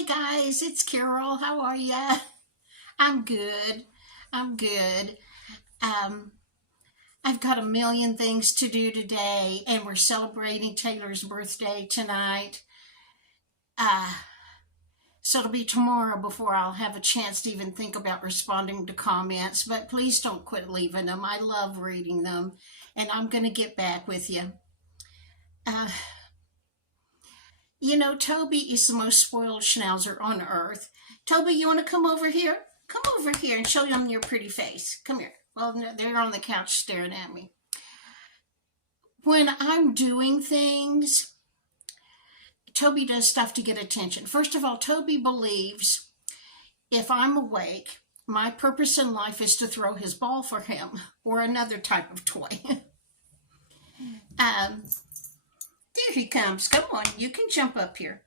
Hi guys, it's Carol. How are ya? I'm good. I'm good. Um, I've got a million things to do today, and we're celebrating Taylor's birthday tonight. Uh, so it'll be tomorrow before I'll have a chance to even think about responding to comments. But please don't quit leaving them. I love reading them, and I'm going to get back with you. Uh, Toby is the most spoiled schnauzer on earth. Toby, you want to come over here? Come over here and show them your pretty face. Come here. Well, no, they're on the couch staring at me. When I'm doing things, Toby does stuff to get attention. First of all, Toby believes if I'm awake, my purpose in life is to throw his ball for him or another type of toy. There he comes. Come on, you can jump up here.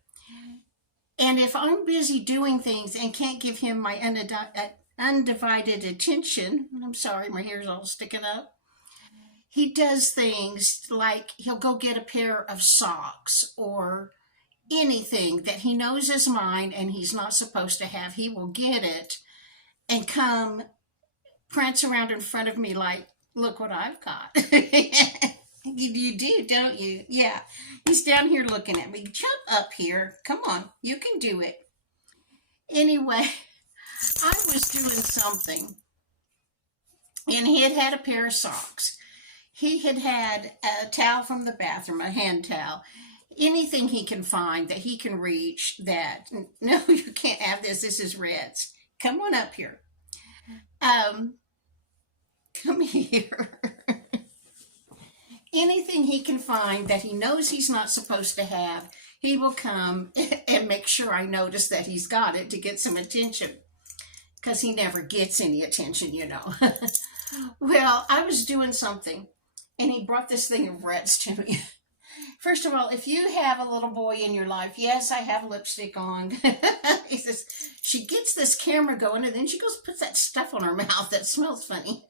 And if I'm busy doing things and can't give him my undivided attention, I'm sorry, my hair's all sticking up. He does things like he'll go get a pair of socks or anything that he knows is mine and he's not supposed to have. He will get it and come prance around in front of me like, look what I've got. You do, don't you? Yeah. He's down here looking at me. Jump up here. Come on. You can do it. Anyway, I was doing something, and he had a pair of socks. He had a towel from the bathroom, a hand towel, anything he can find that he can reach that, no, you can't have this. This is Red's. Come on up here. Come here. Anything he can find that he knows he's not supposed to have, he will come and make sure I notice that he's got it to get some attention, because he never gets any attention, Well, I was doing something, and he brought this thing of Red's to me. First of all, if you have a little boy in your life, yes, I have lipstick on. He says, she gets this camera going, and then she goes puts that stuff on her mouth that smells funny.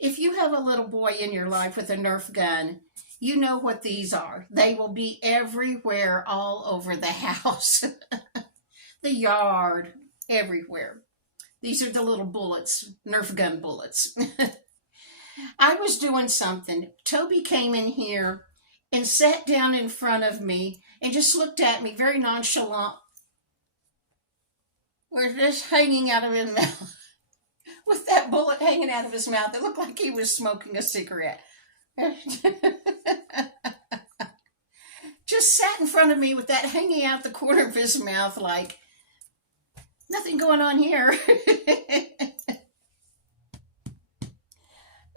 If you have a little boy in your life with a Nerf gun, you know what these are. They will be everywhere, all over the house, the yard, everywhere. These are the little bullets, Nerf gun bullets. I was doing something. Toby came in here and sat down in front of me and just looked at me very nonchalant. We're just hanging out of his mouth. With that bullet hanging out of his mouth. It looked like he was smoking a cigarette. Just sat in front of me with that hanging out the corner of his mouth like, nothing going on here.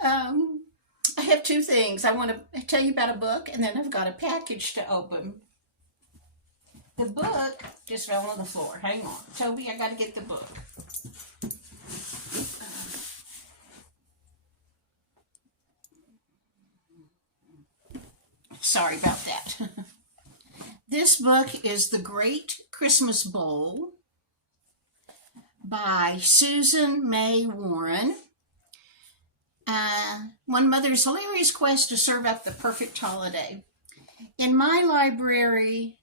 I have two things. I want to tell you about a book, and then I've got a package to open. The book just fell on the floor. Hang on. Toby, I got to get the book. Sorry about that. This book is The Great Christmas Bowl by Susan May Warren. One mother's hilarious quest to serve up the perfect holiday. In my library,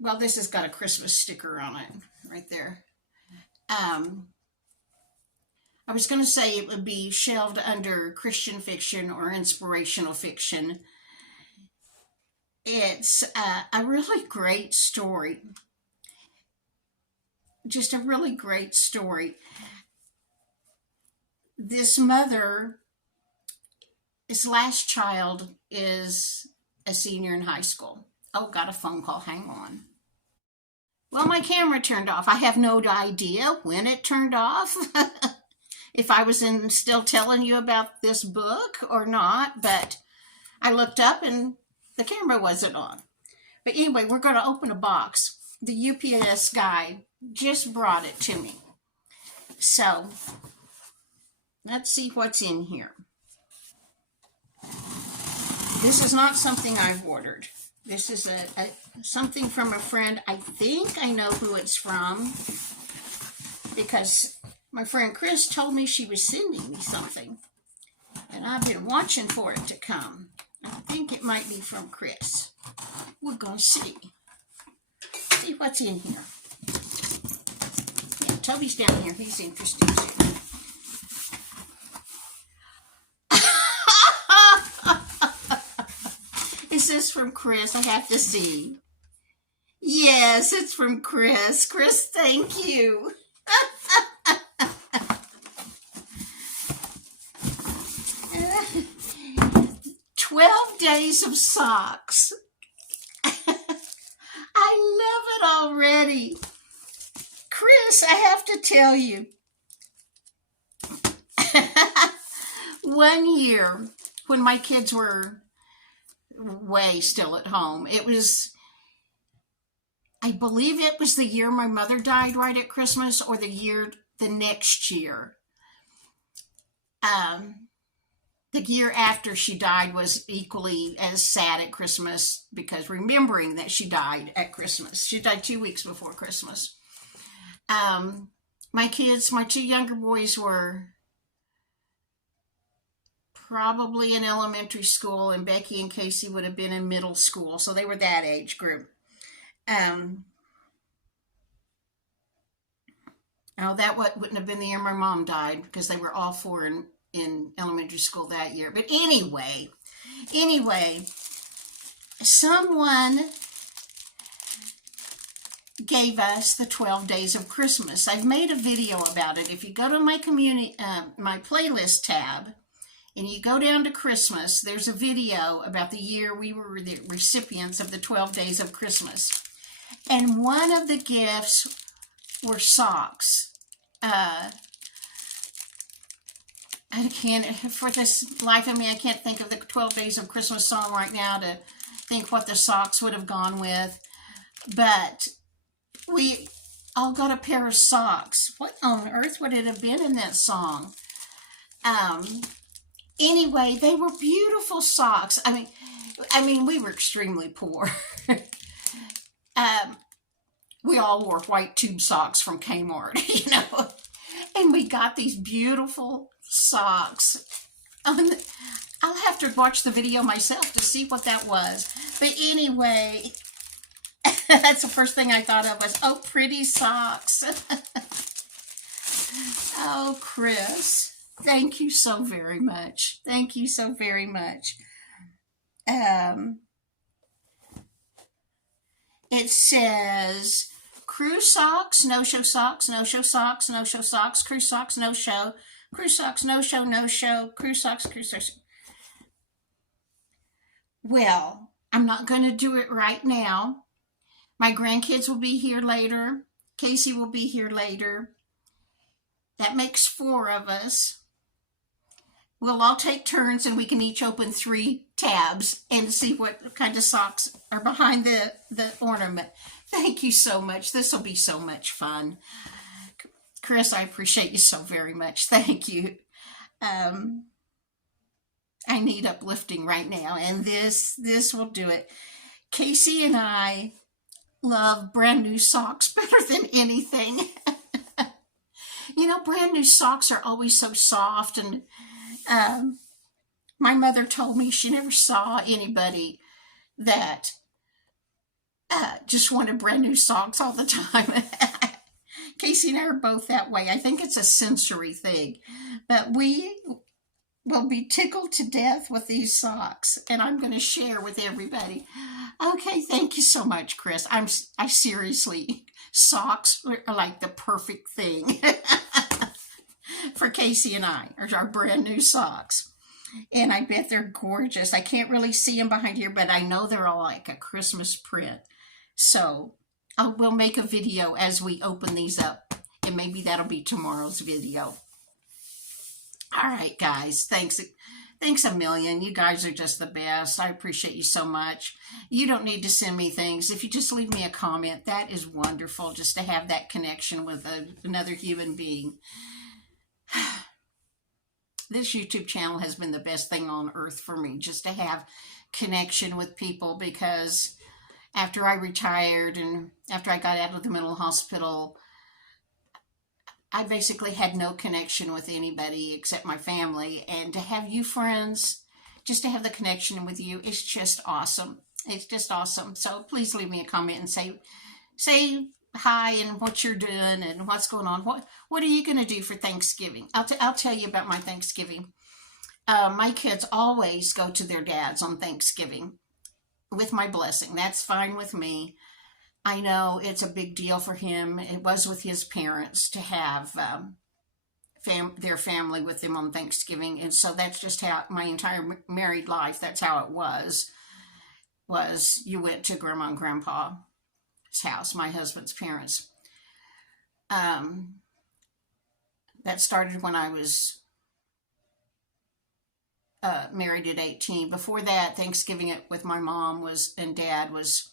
well, this has got a Christmas sticker on it right there. I was going to say it would be shelved under Christian fiction or inspirational fiction. It's a really great story. Just a really great story. This mother, his last child is a senior in high school. Oh, got a phone call. Hang on. Well, my camera turned off. I have no idea when it turned off. If I was still telling you about this book or not, but I looked up and the camera wasn't on. But anyway, we're going to open a box. The UPS guy just brought it to me. So, let's see what's in here. This is not something I've ordered. This is something from a friend. I think I know who it's from, because my friend Chris told me she was sending me something, and I've been watching for it to come. I think it might be from Chris. We're going to see. See what's in here. Yeah, Toby's down here. He's interested too. Is this from Chris? I have to see. Yes, it's from Chris. Chris, thank you. 12 days of socks. I love it already. Chris, I have to tell you. 1 year, when my kids were way still at home, I believe it was the year my mother died right at Christmas, or the next year. The year after she died was equally as sad at Christmas, because remembering that she died at Christmas. She died 2 weeks before Christmas. My kids, my two younger boys, were probably in elementary school, and Becky and Casey would have been in middle school, so they were that age group. That wouldn't have been the year my mom died, because they were all four in elementary school that year. But anyway, someone gave us the 12 days of Christmas. I've made a video about it. If you go to my my playlist tab, and you go down to Christmas, there's a video about the year we were the recipients of the 12 days of Christmas. And one of the gifts were socks. For this life of me, I can't think of the 12 days of Christmas song right now to think what the socks would have gone with. But we all got a pair of socks. What on earth would it have been in that song? Anyway, they were beautiful socks. I mean, we were extremely poor. We all wore white tube socks from Kmart, and we got these beautiful socks. I'll have to watch the video myself to see what that was. But anyway, that's the first thing I thought of was, oh, pretty socks. Oh, Chris. Thank you so very much. Thank you so very much. It says, crew socks, no-show socks, no-show socks, no-show socks, crew socks, no-show, crew socks, no-show, no-show, crew socks, crew socks. Well, I'm not going to do it right now. My grandkids will be here later. Casey will be here later. That makes 4 of us. We'll all take turns, and we can each open 3 tabs and see what kind of socks are behind the ornament. Thank you so much. This will be so much fun. Chris, I appreciate you so very much. Thank you. I need uplifting right now, and this will do it. Casey and I love brand new socks better than anything. Brand new socks are always so soft, and my mother told me she never saw anybody that just wanted brand new socks all the time. Casey and I are both that way. I think it's a sensory thing, but we will be tickled to death with these socks, and I'm going to share with everybody. Okay, thank you so much, Chris. I seriously, socks are like the perfect thing for Casey and I, are our brand new socks. And I bet they're gorgeous. I can't really see them behind here, but I know they're all like a Christmas print. So we'll make a video as we open these up, and maybe that'll be tomorrow's video. All right, guys. Thanks a million. You guys are just the best. I appreciate you so much. You don't need to send me things. If you just leave me a comment, that is wonderful, just to have that connection with another human being. This YouTube channel has been the best thing on earth for me, just to have connection with people, because after I retired and after I got out of the mental hospital, I basically had no connection with anybody except my family. And to have you friends just to have the connection with you is just awesome. It's just awesome. So please leave me a comment and say hi and what you're doing and what's going on. What are you going to do for Thanksgiving? I'll tell you about my Thanksgiving. My kids always go to their dads on Thanksgiving with my blessing. That's fine with me. I know it's a big deal for him. It was with his parents to have their family with them on Thanksgiving, and so that's just how my entire married life. That's how it was. You went to Grandma and Grandpa's house, my husband's parents. That started when I was married at 18. Before that, Thanksgiving with my mom and dad was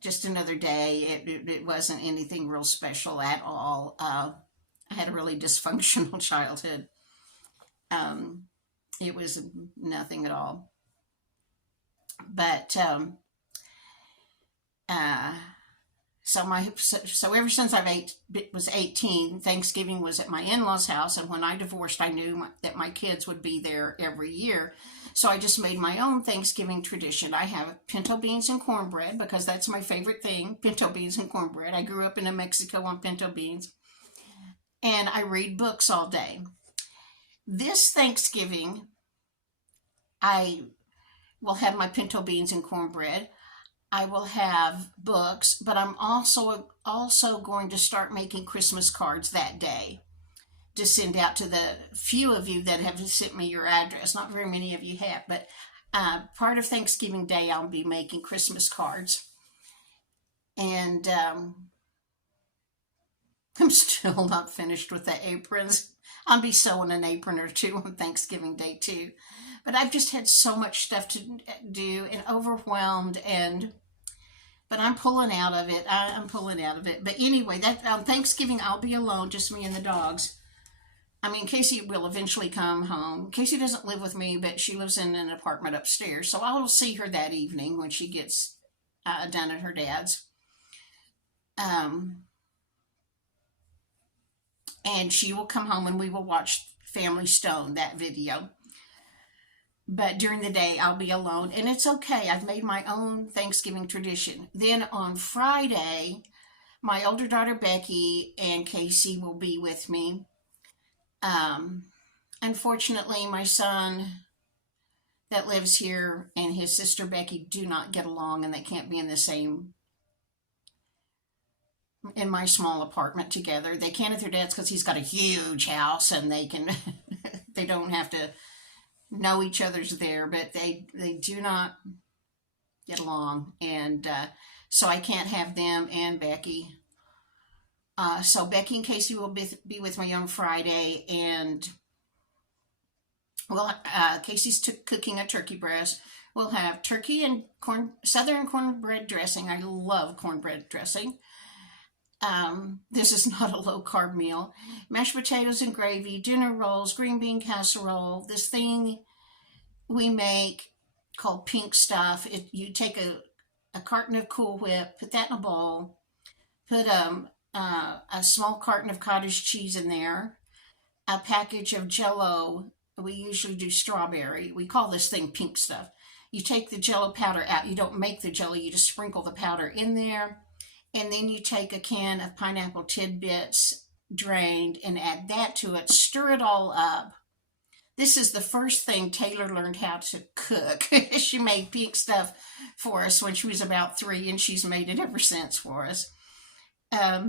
just another day. It wasn't anything real special at all. I had a really dysfunctional childhood. It was nothing at all. But so ever since was 18, Thanksgiving was at my in-laws' house, and when I divorced, I knew that my kids would be there every year. So I just made my own Thanksgiving tradition. I have pinto beans and cornbread because that's my favorite thing, pinto beans and cornbread. I grew up in New Mexico on pinto beans. And I read books all day. This Thanksgiving, I will have my pinto beans and cornbread. I will have books, but I'm also going to start making Christmas cards that day to send out to the few of you that have sent me your address. Not very many of you have, but part of Thanksgiving Day, I'll be making Christmas cards. And I'm still not finished with the aprons. I'll be sewing an apron or two on Thanksgiving Day too. But I've just had so much stuff to do and overwhelmed, but I'm pulling out of it. I'm pulling out of it. But anyway, that on Thanksgiving, I'll be alone, just me and the dogs. I mean, Casey will eventually come home. Casey doesn't live with me, but she lives in an apartment upstairs. So I'll see her that evening when she gets done at her dad's. And she will come home and we will watch Family Stone, that video. But during the day, I'll be alone. And it's okay. I've made my own Thanksgiving tradition. Then on Friday, my older daughter, Becky, and Casey will be with me. Unfortunately, my son that lives here and his sister, Becky, do not get along, and they can't be in my small apartment together. They can at their dad's because he's got a huge house and they don't have to know each other's there, but they do not get along. And so I can't have them and Becky. So Becky and Casey will be with me on Friday, and Casey's cooking a turkey breast. We'll have turkey and southern cornbread dressing. I love cornbread dressing. This is not a low-carb meal. Mashed potatoes and gravy, dinner rolls, green bean casserole. This thing we make called pink stuff. You take a carton of Cool Whip, put that in a bowl, put a small carton of cottage cheese in there, a package of Jell-O. We usually do strawberry. We call this thing pink stuff. You take the Jell-O powder out. You don't make the Jell-O. You just sprinkle the powder in there. And then you take a can of pineapple tidbits, drained, and add that to it. Stir it all up. This is the first thing Taylor learned how to cook. She made pink stuff for us when she was about 3, and she's made it ever since for us. I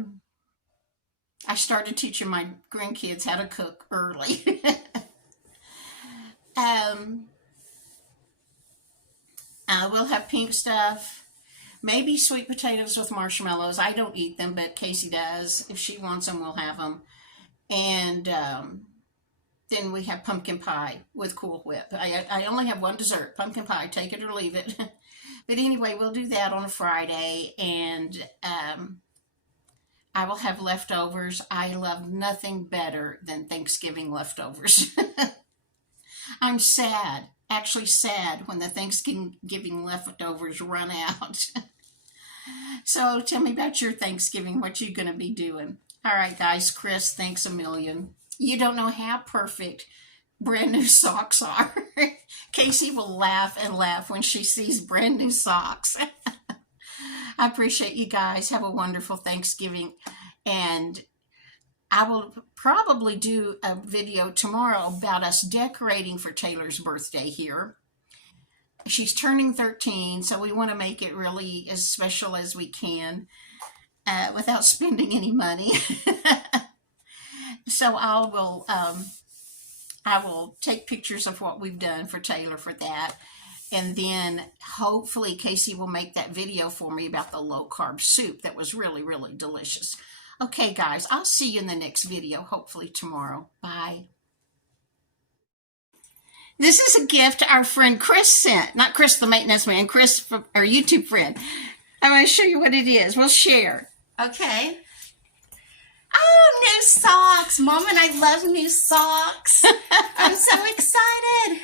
started teaching my grandkids how to cook early. We'll have pink stuff. Maybe sweet potatoes with marshmallows. I don't eat them, but Casey does. If she wants them, we'll have them. And then we have pumpkin pie with Cool Whip. I only have one dessert, pumpkin pie. Take it or leave it. But anyway, we'll do that on a Friday. And I will have leftovers. I love nothing better than Thanksgiving leftovers. I'm sad. Actually sad when the Thanksgiving leftovers run out. So tell me about your Thanksgiving, what you going to be doing. All right, guys, Chris, thanks a million. You don't know how perfect brand new socks are. Casey will laugh and laugh when she sees brand new socks. I appreciate you guys. Have a wonderful Thanksgiving. And I will probably do a video tomorrow about us decorating for Taylor's birthday here. She's turning 13, so we want to make it really as special as we can without spending any money. So I will take pictures of what we've done for Taylor for that. And then hopefully Casey will make that video for me about the low-carb soup that was really, really delicious. Okay, guys, I'll see you in the next video, hopefully tomorrow. Bye. This is a gift our friend Chris sent. Not Chris the maintenance man, Chris, our YouTube friend. I'm going to show you what it is. We'll share. Okay. Oh, new socks. Mom and I love new socks. I'm so excited.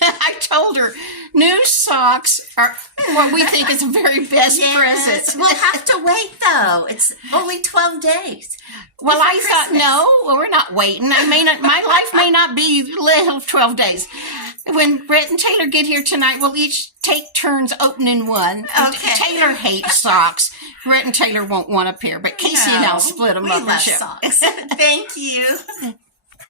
I told her new socks are what we think is the very best present. We'll have to wait, though. It's only 12 days. Well, I thought, no, we're not waiting. I may not, my life may not be little 12 days. When Brett and Taylor get here tonight, we'll each take turns opening one. Okay. Taylor hates socks. Brett and Taylor won't want a pair, but Casey and I'll split them up and share. Socks. Thank you.